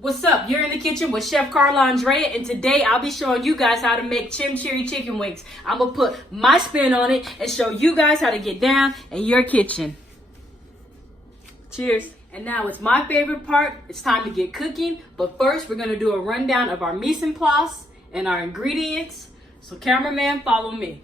What's up? You're in the kitchen with Chef ChefCarlaAndrea, and today I'll be showing you guys how to make chimichurri chicken wings. I'm going to put my spin on it and show you guys how to get down in your kitchen. Cheers. And now it's my favorite part. It's time to get cooking, but first we're going to do a rundown of our mise en place and our ingredients. So cameraman, follow me.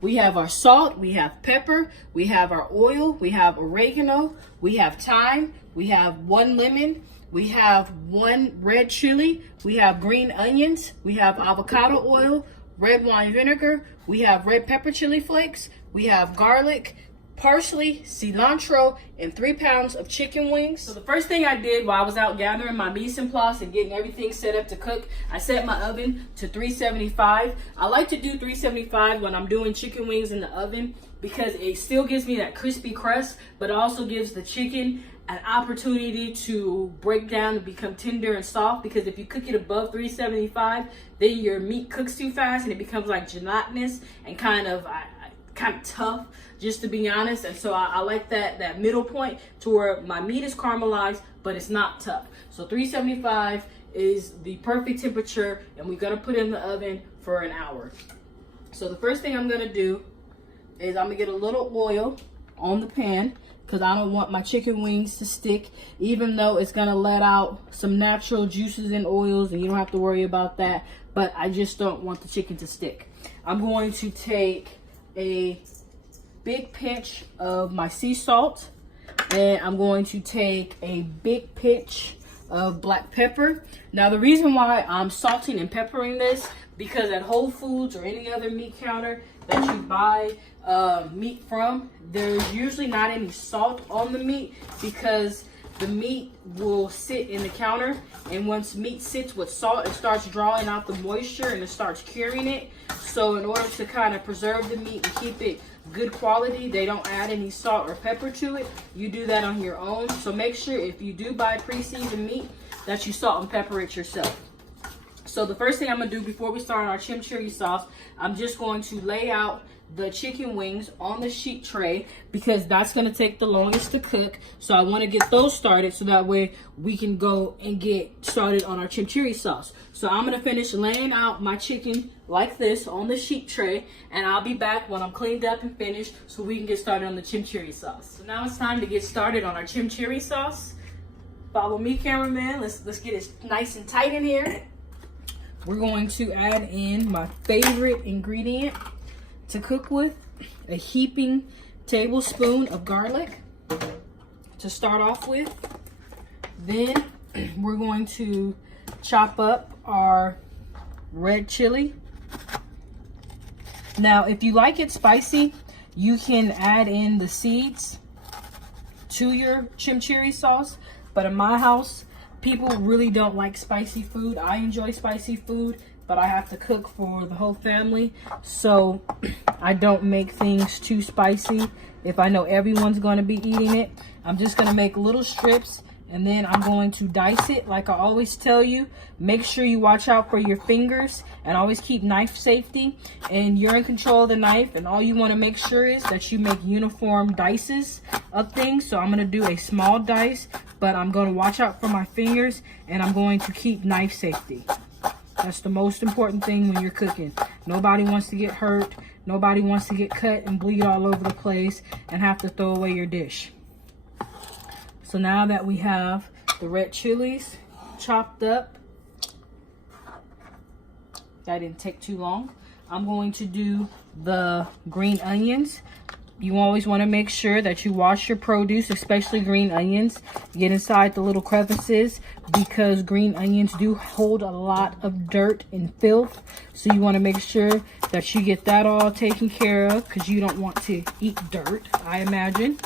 We have our salt, we have pepper, we have our oil, we have oregano, we have thyme, we have 1 lemon, we have 1 red chili, we have green onions, we have avocado oil, red wine vinegar, we have red pepper chili flakes, we have garlic, parsley, cilantro, and 3 pounds of chicken wings. So the first thing I did while I was out gathering my mise en place and getting everything set up to cook, I set my oven to 375. I like to do 375 when I'm doing chicken wings in the oven because it still gives me that crispy crust, but it also gives the chicken an opportunity to break down and become tender and soft, because if you cook it above 375, then your meat cooks too fast and it becomes like gelatinous and kind of tough, just to be honest. And so I like that middle point to where my meat is caramelized but it's not tough. So 375 is the perfect temperature, and we're gonna put it in the oven for an hour. So the first thing I'm gonna do is I'm gonna get a little oil on the pan, because I don't want my chicken wings to stick, even though it's gonna let out some natural juices and oils, and you don't have to worry about that, but I just don't want the chicken to stick. I'm going to take a big pinch of my sea salt, and I'm going to take a big pinch of black pepper. Now the reason why I'm salting and peppering this, because at Whole Foods or any other meat counter that you buy meat from, there's usually not any salt on the meat, because the meat will sit in the counter, and once meat sits with salt, it starts drawing out the moisture and it starts curing it. So in order to kind of preserve the meat and keep it good quality, they don't add any salt or pepper to it. You do that on your own. So make sure if you do buy pre-seasoned meat that you salt and pepper it yourself. So the first thing I'm gonna do before we start our chimichurri sauce, I'm just going to lay out the chicken wings on the sheet tray, because that's gonna take the longest to cook. So I wanna get those started so that way we can go and get started on our chimichurri sauce. So I'm gonna finish laying out my chicken like this on the sheet tray, and I'll be back when I'm cleaned up and finished so we can get started on the chimichurri sauce. So now it's time to get started on our chimichurri sauce. Follow me, cameraman. Let's get it nice and tight in here. We're going to add in my favorite ingredient to cook with, a heaping tablespoon of garlic to start off with. Then we're going to chop up our red chili. Now, if you like it spicy, you can add in the seeds to your chimichurri sauce, but in my house, people really don't like spicy food. I enjoy spicy food, but I have to cook for the whole family, so I don't make things too spicy if I know everyone's going to be eating it. I'm just going to make little strips, and then I'm going to dice it like I always tell you. Make sure you watch out for your fingers and always keep knife safety, and you're in control of the knife, and all you want to make sure is that you make uniform dices of things. So I'm going to do a small dice, but I'm going to watch out for my fingers, and I'm going to keep knife safety. That's the most important thing when you're cooking. Nobody wants to get hurt. Nobody wants to get cut and bleed all over the place and have to throw away your dish. So now that we have the red chilies chopped up, that didn't take too long, I'm going to do the green onions. You always want to make sure that you wash your produce, especially green onions. Get inside the little crevices, because green onions do hold a lot of dirt and filth. So you want to make sure that you get that all taken care of, because you don't want to eat dirt, I imagine.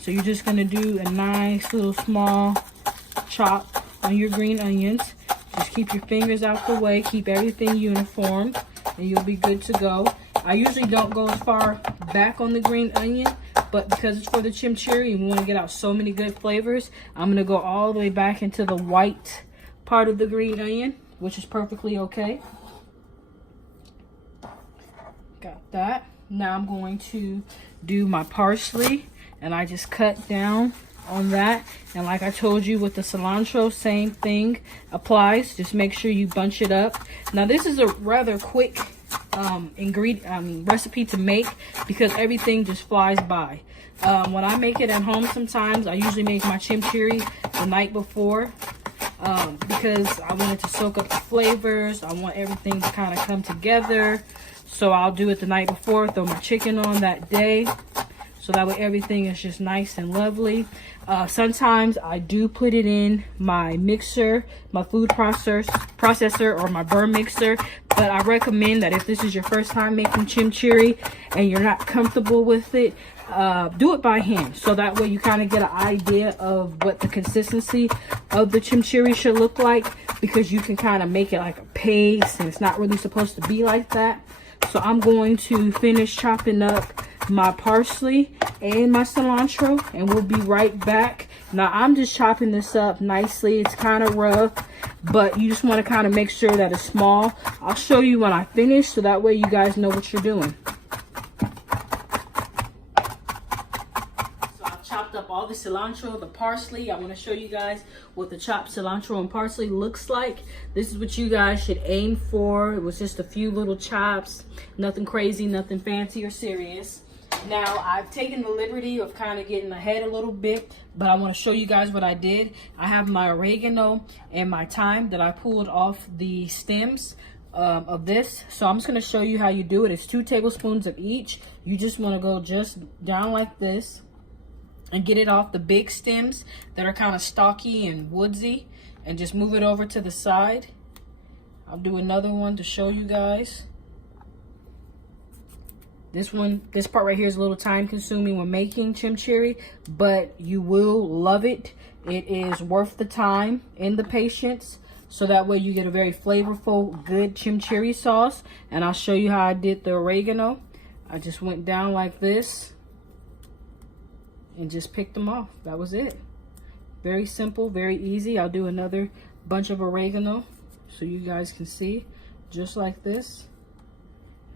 So you're just going to do a nice little small chop on your green onions. Just keep your fingers out the way, keep everything uniform, and you'll be good to go. I usually don't go as far back on the green onion, but because it's for the chimichurri and we want to get out so many good flavors, I'm going to go all the way back into the white part of the green onion, which is perfectly okay. Got that. Now I'm going to do my parsley, and I just cut down on that. And like I told you with the cilantro, same thing applies. Just make sure you bunch it up. Now this is a rather quick recipe to make because everything just flies by. When I make it at home sometimes, I usually make my chimichurri the night before because I want it to soak up the flavors. I want everything to kind of come together. So I'll do it the night before, throw my chicken on that day. So that way everything is just nice and lovely. Sometimes I do put it in my mixer, my food processor or my burr mixer. But I recommend that if this is your first time making chimichurri and you're not comfortable with it, do it by hand. So that way you kind of get an idea of what the consistency of the chimichurri should look like. Because you can kind of make it like a paste and it's not really supposed to be like that. So I'm going to finish chopping up my parsley and my cilantro and we'll be right back. Now I'm just chopping this up nicely. It's kind of rough, but you just want to kind of make sure that it's small. I'll show you when I finish so that way you guys know what you're doing. So I've chopped up all the cilantro, the parsley. I want to show you guys what the chopped cilantro and parsley looks like. This is what you guys should aim for. It was just a few little chops, nothing crazy, nothing fancy or serious. Now I've taken the liberty of kind of getting ahead a little bit, but I want to show you guys what I did. I have my oregano and my thyme that I pulled off the stems of this. So I'm just going to show you how you do it. It's 2 tablespoons of each. You just want to go just down like this and get it off the big stems that are kind of stocky and woodsy, and just move it over to the side. I'll do another one to show you guys. This part right here is a little time consuming when making chimichurri, but you will love it. It is worth the time and the patience. So that way you get a very flavorful, good chimichurri sauce. And I'll show you how I did the oregano. I just went down like this and just picked them off. That was it. Very simple, very easy. I'll do another bunch of oregano so you guys can see, just like this.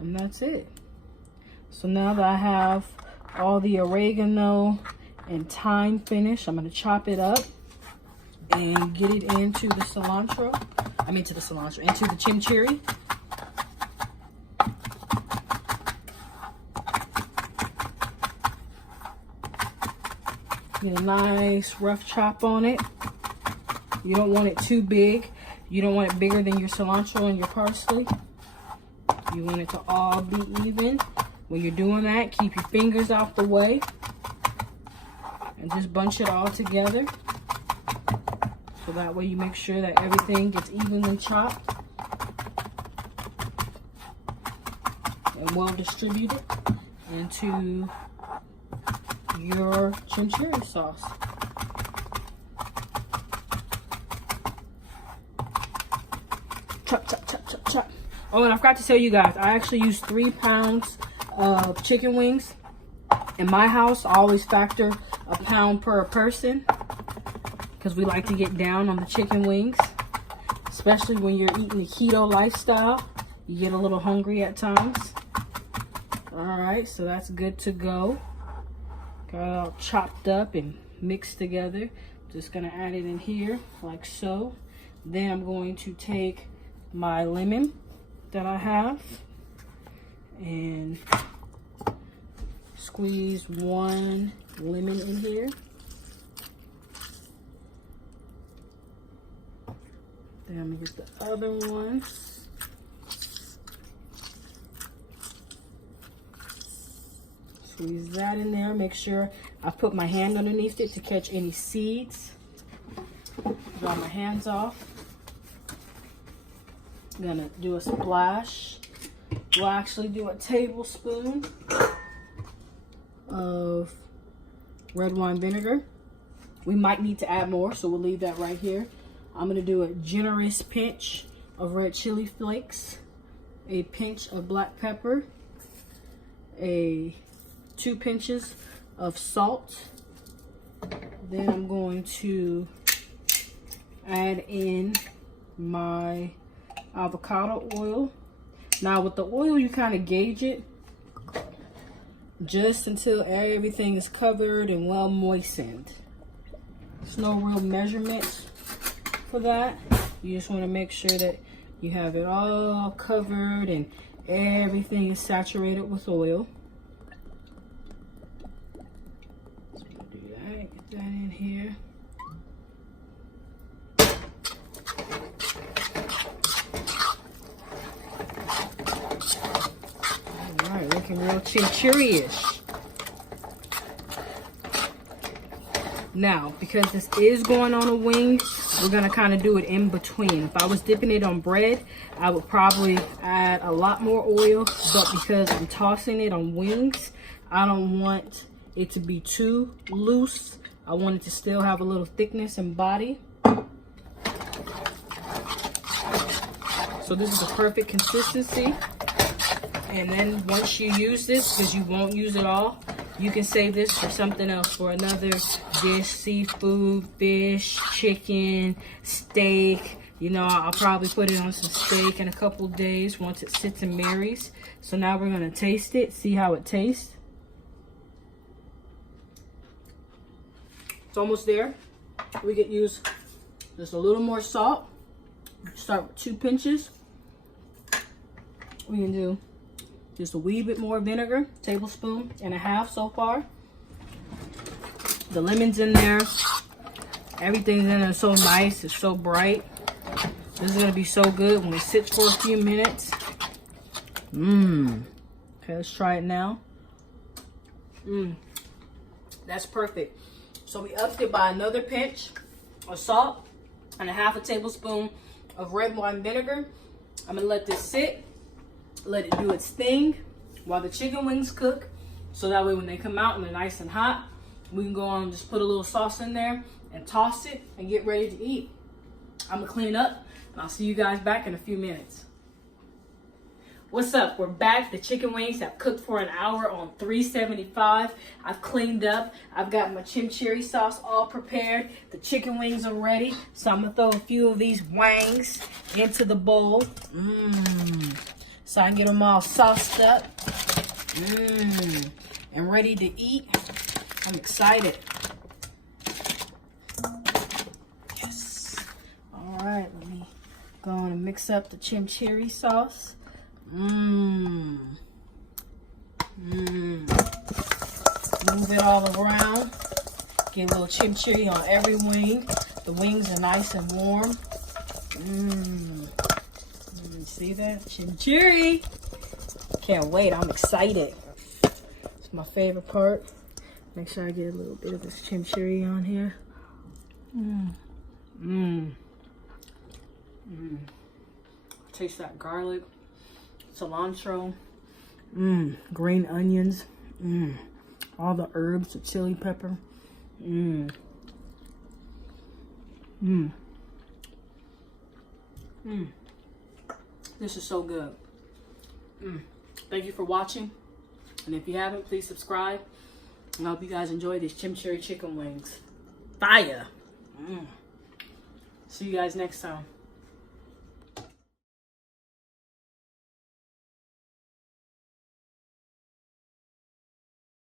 And that's it. So now that I have all the oregano and thyme finished, I'm going to chop it up and get it into the cilantro. Into the chimichurri. Get a nice rough chop on it. You don't want it too big. You don't want it bigger than your cilantro and your parsley. You want it to all be even. When you're doing that, keep your fingers out the way and just bunch it all together. So that way you make sure that everything gets evenly chopped and well distributed into your chimichurri sauce. Chop, chop, chop, chop, chop. Oh, and I forgot to tell you guys, I actually used 3 pounds of chicken wings. In my house, I always factor a pound per person because we like to get down on the chicken wings, especially when you're eating the keto lifestyle. You get a little hungry at times. All right, so that's good to go. Got it all chopped up and mixed together. Just gonna add it in here like so. Then I'm going to take my lemon that I have and squeeze 1 lemon in here. Then I'm gonna get the other one. Squeeze that in there. Make sure I put my hand underneath it to catch any seeds. Dry my hands off. I'm gonna do a splash. We'll actually do a tablespoon of red wine vinegar. We might need to add more, so we'll leave that right here. I'm gonna do a generous pinch of red chili flakes, a pinch of black pepper, 2 pinches of salt. Then I'm going to add in my avocado oil. Now with the oil, you kind of gauge it just until everything is covered and well moistened. There's no real measurements for that. You just want to make sure that you have it all covered and everything is saturated with oil. So do that, get that in here. All right, looking real chimichurri-ish. Now, because this is going on a wing, we're gonna kind of do it in between. If I was dipping it on bread, I would probably add a lot more oil, but because I'm tossing it on wings, I don't want it to be too loose. I want it to still have a little thickness and body. So this is the perfect consistency. And then once you use this, because you won't use it all, you can save this for something else, for another dish, seafood, fish, chicken, steak. You know, I'll probably put it on some steak in a couple days once it sits and marries. So now we're gonna taste it, see how it tastes. It's almost there. We could use just a little more salt. Start with 2 pinches. We can do just a wee bit more vinegar, 1.5 tablespoons so far. The lemon's in there. Everything's in there so nice. It's so bright. This is gonna be so good when it sits for a few minutes. Okay, let's try it now. That's perfect. So we upped it by another pinch of salt and 1/2 tablespoon of red wine vinegar. I'm gonna let this sit. Let it do its thing while the chicken wings cook, so that way when they come out and they're nice and hot, we can go on and just put a little sauce in there and toss it and get ready to eat. I'm gonna clean up and I'll see you guys back in a few minutes. What's up? We're back. The chicken wings have cooked for an hour on 375. I've cleaned up. I've got my chimichurri sauce all prepared. The chicken wings are ready. So I'm gonna throw a few of these wangs into the bowl. So I can get them all sauced up. And ready to eat. I'm excited. Yes. All right, let me go on and mix up the chimichurri sauce. Move it all around. Get a little chimichurri on every wing. The wings are nice and warm. See that? Chimichurri. Can't wait. I'm excited. It's my favorite part. Make sure I get a little bit of this chimichurri on here. Taste that garlic, cilantro, green onions, all the herbs, the chili pepper. This is so good. Thank you for watching. And if you haven't, please subscribe. And I hope you guys enjoy these chimichurri chicken wings. Fire. See you guys next time.